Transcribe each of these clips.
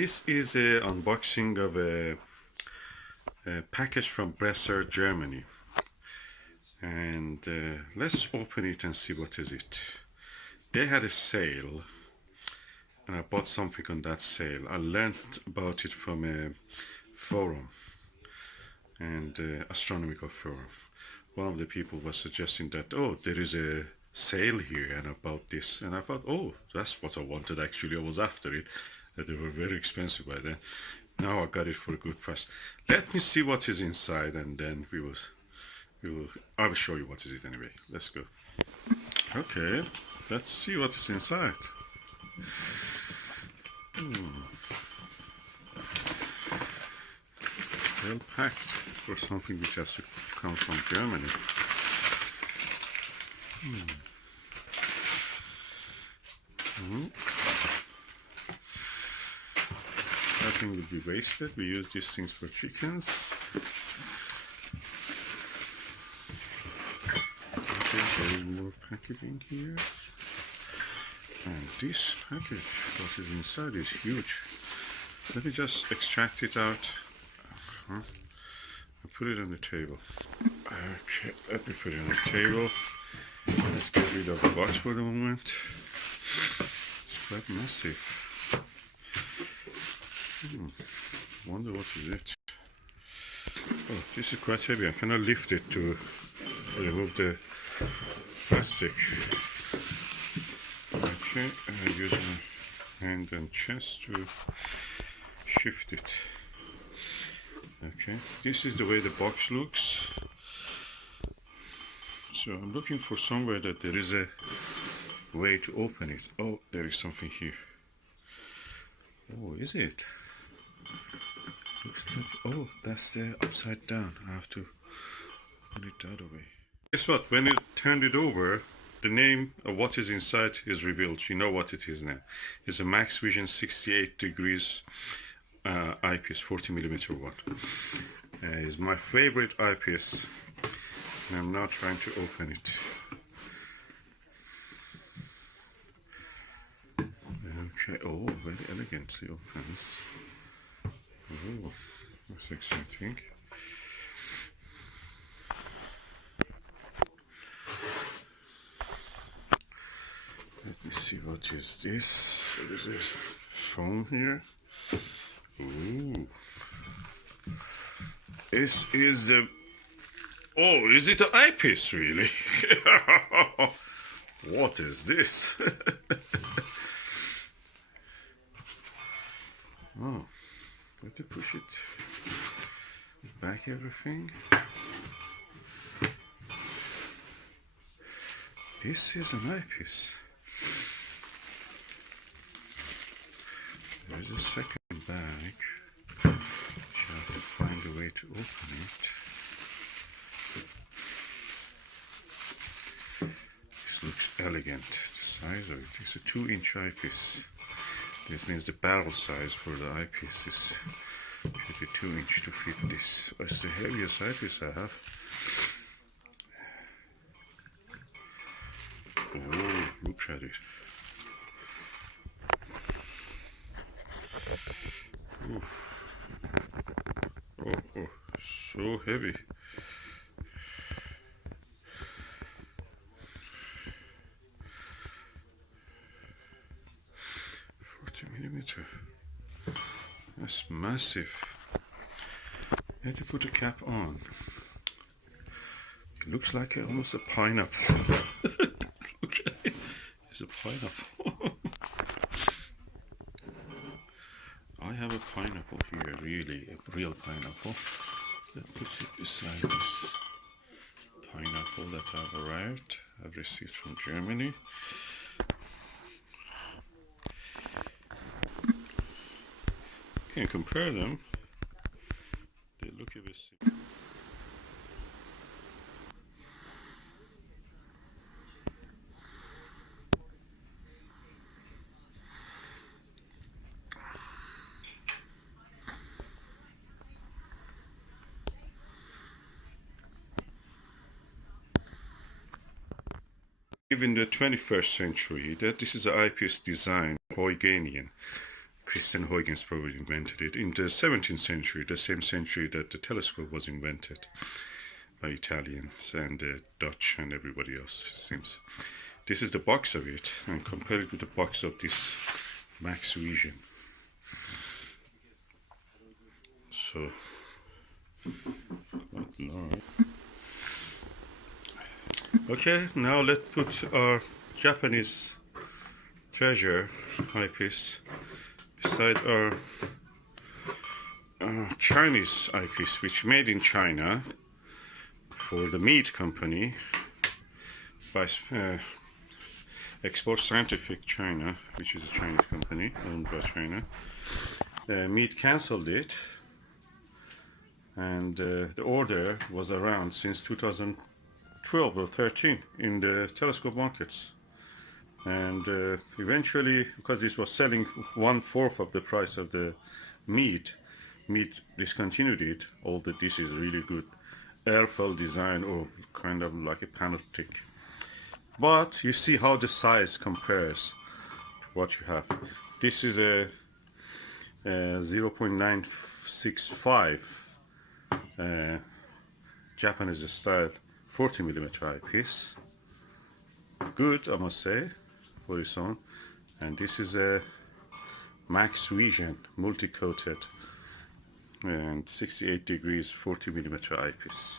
This is an unboxing of a package from Bresser, Germany. And let's open it and see what is it. They had a sale and I bought something on that sale. I learned about it from a forum and astronomical forum. One of the people was suggesting that, oh, there is a sale here and about this, and I thought, oh, that's what I wanted. Actually, I was after it. They were very expensive by then. Now I got it for a good price. Let me see what is inside, and then I will show you what is it anyway. Let's go. Okay, let's see what is inside. Well packed for something which has to come from Germany. Nothing will be wasted. We use these things for chickens. Okay, there is more packaging here. And this package, what is inside, is huge. Let me just extract it out. I'll put it on the table. Okay, let me put it on the table. Let's get rid of the box for the moment. It's quite massive. Wonder what is it. Oh, this is quite heavy. I cannot lift it to remove the plastic. Okay, I use my hand and chest to shift it. Okay, this is the way the box looks. So I'm looking for somewhere that there is a way to open it. Oh, there is something here. Oh, is it? Looks like, oh, that's the upside down. I have to put it the other way. Guess what? When you turn it over, the name of what is inside is revealed. You know what it is now. It's a Maxvision 68 degrees eyepiece, 40mm one. It's my favorite eyepiece. And I'm now trying to open it. Okay, oh, very elegantly opens. Oh, that's exciting. Let me see, what is this? There is a phone here. Ooh. This is the... Oh, is it an eyepiece, really? What is this? Oh, let me push it back, everything. This is an eyepiece. There's a second bag. I have to find a way to open it. This looks elegant. The size of it is a 2-inch eyepiece. This means the barrel size for the eyepiece is should be 2-inch to fit this. It's the heaviest eyepiece I have. Oh, look at it. Oof. Oh, so heavy. Millimeter. That's massive. I had to put a cap on. It looks like almost a pineapple. Look at it. It's a pineapple. I have a pineapple here, really, a real pineapple. Let's put it beside this pineapple that I've received from Germany. Can compare them. They look a bit similar. In the 21st century, that this is an eyepiece design, Huygens, Christian Huygens probably invented it in the 17th century, the same century that the telescope was invented by Italians and the Dutch and everybody else, it seems. This is the box of it, and compare it with the box of this Maxvision. So, okay, now let's put our Japanese treasure eyepiece beside our Chinese eyepiece, which made in China for the meat company by Export Scientific China, which is a Chinese company owned by China. Meat cancelled it, and the order was around since 2012 or 13 in the telescope markets. And eventually, because this was selling 1/4 of the price of the meat discontinued it. Although this is really good airfoil design, or kind of like a Panoptic. But you see how the size compares to what you have. This is a 0.965 Japanese style 40mm eyepiece. Good, I must say, for its own. And this is a Maxvision multi-coated and 68 degrees 40mm eyepiece.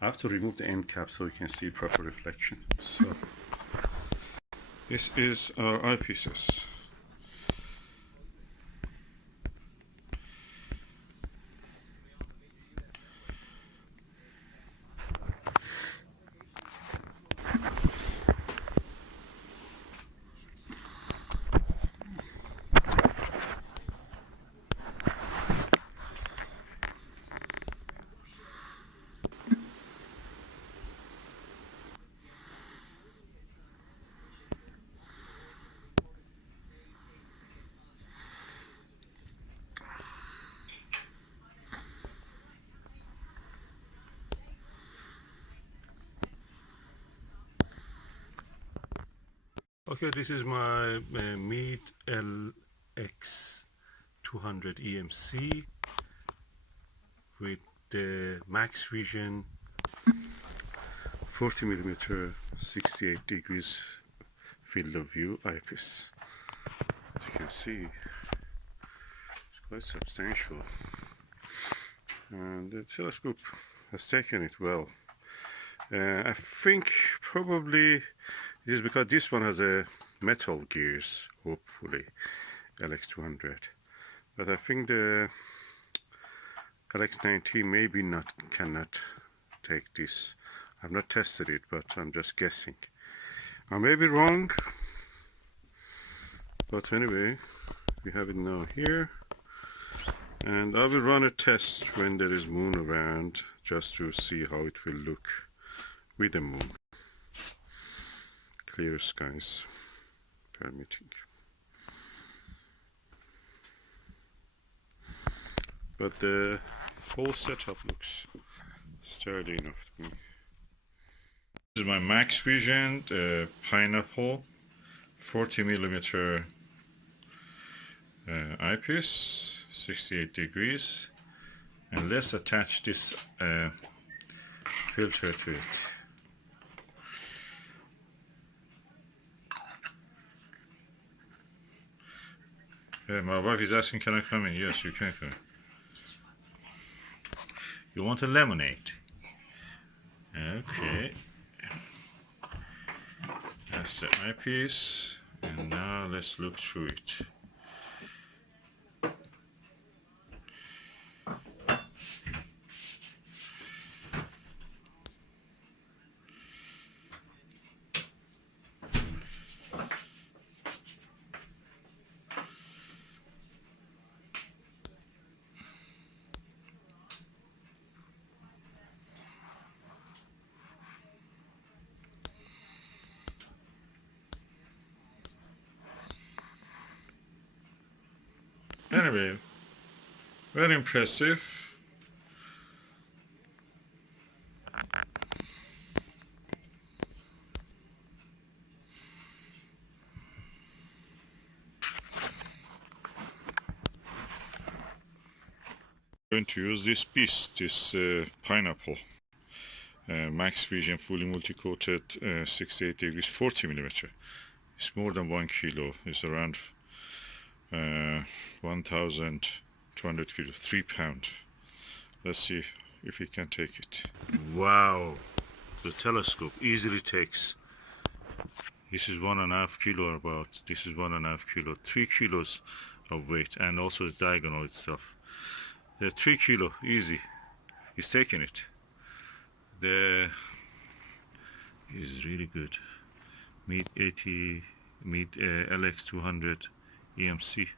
I have to remove the end cap so you can see proper reflection. So this is our eyepieces. Okay, this is my Meet LX 200 EMC with the Maxvision 40mm 68 degrees field of view eyepiece. As you can see, it's quite substantial, and the telescope has taken it well. I think probably it is because this one has a metal gears, hopefully, LX200. But I think the LX19 maybe cannot take this. I've not tested it, but I'm just guessing. I may be wrong, but anyway, we have it now here. And I will run a test when there is moon around, just to see how it will look with the moon. Clear skies permitting. But the whole setup looks sturdy enough to me. This is my Maxvision, the Pineapple 40mm eyepiece, 68 degrees, and let's attach this filter to it. My wife is asking, can I come in? Yes, you can come in. You want a lemonade? Okay. That's the eyepiece, and now let's look through it. Anyway, very impressive. going to use this piece, this pineapple Maxvision fully multi-coated 68 degrees 40 millimeter. It's more than 1 kilo. It's around 1,200 kilos, 3 pounds. Let's see if we can take it. Wow, the telescope easily takes. This is 1.5 kilo about. This is 1.5 kilo, 3 kilos of weight, and also the diagonal itself. The 3 kilo easy. He's taking it. The is really good. Meet 80, meet LX200 EMC,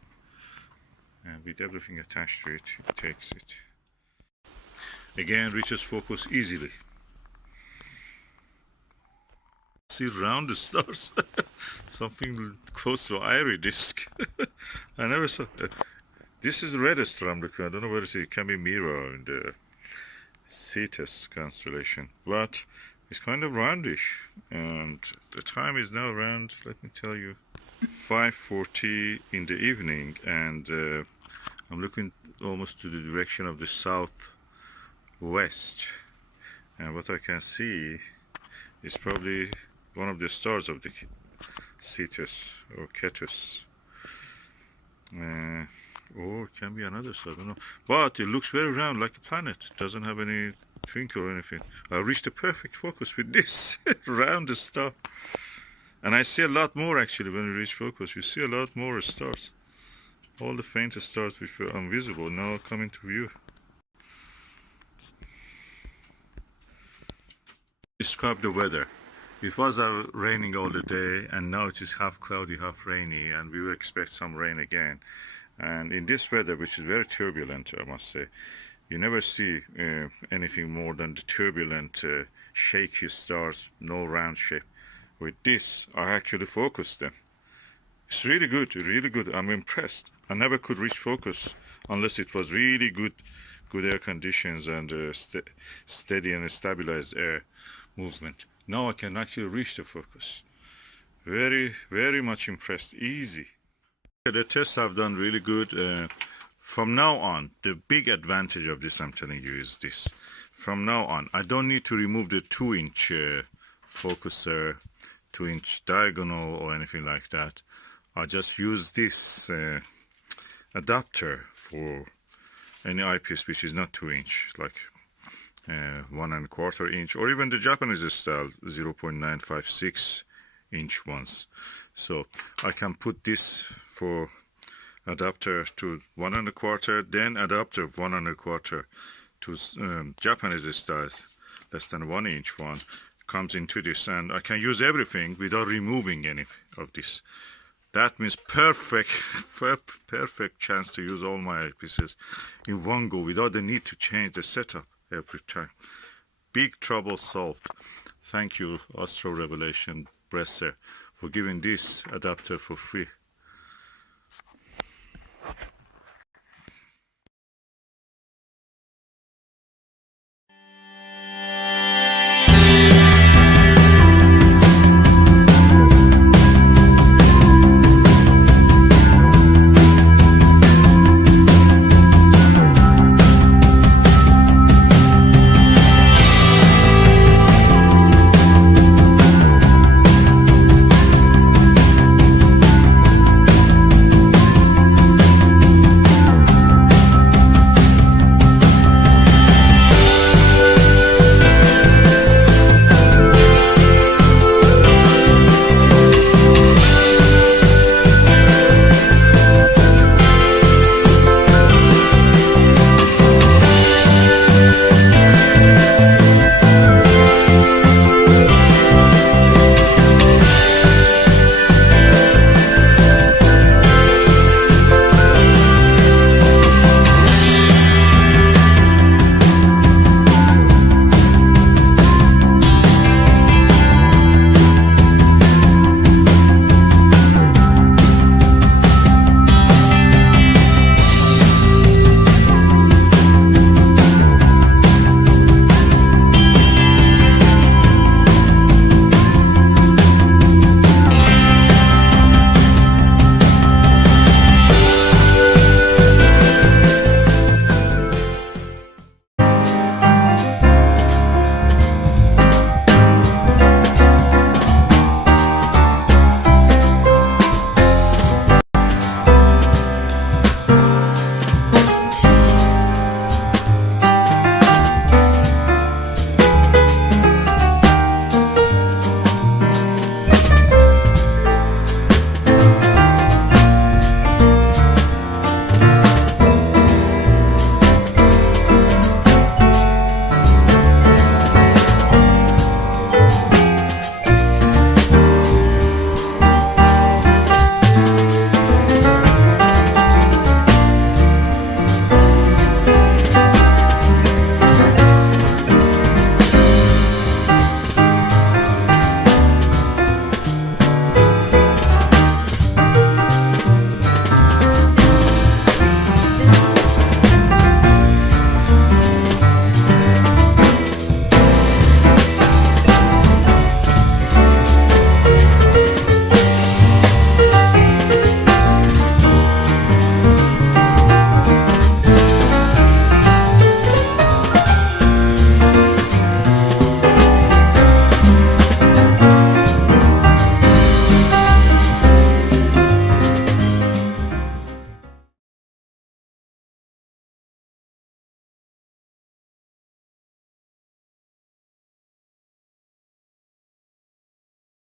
and with everything attached to it, it takes it. Again, reaches focus easily. See round the stars, something close to ivory disc. I never saw that. This is the reddest from the. I don't know whether it can be mirror in the Cetus constellation, but it's kind of roundish, and the time is now around, let me tell you, 5:40 in the evening, and I'm looking almost to the direction of the southwest, and what I can see is probably one of the stars of the Cetus or Cetus. Or it can be another star, I don't know. But it looks very round, like a planet. It doesn't have any twinkle or anything. I reached the perfect focus with this round star. And I see a lot more actually when we reach focus. You see a lot more stars. All the faintest stars which were invisible now come into view. Describe the weather. It was raining all the day, and now it is half cloudy, half rainy, and we will expect some rain again. And in this weather, which is very turbulent, I must say, you never see anything more than the turbulent, shaky stars, no round shape. With this, I actually focused them. It's really good, really good. I'm impressed. I never could reach focus unless it was really good air conditions and steady and stabilized air movement. Now I can actually reach the focus. Very, very much impressed. Easy. The tests have done really good. From now on, the big advantage of this, I'm telling you, is this. From now on, I don't need to remove the 2-inch focuser, 2-inch diagonal or anything like that. I just use this adapter for any eyepiece which is not 2-inch, like 1.25 inch, or even the Japanese style 0.956 inch ones. So I can put this for adapter to 1.25, then adapter 1.25 to Japanese style, less than 1 inch one, comes into this, and I can use everything without removing any of this. That means perfect chance to use all my eyepieces in one go without the need to change the setup every time. Big trouble solved. Thank you, Astro Revelation Bresser, for giving this adapter for free.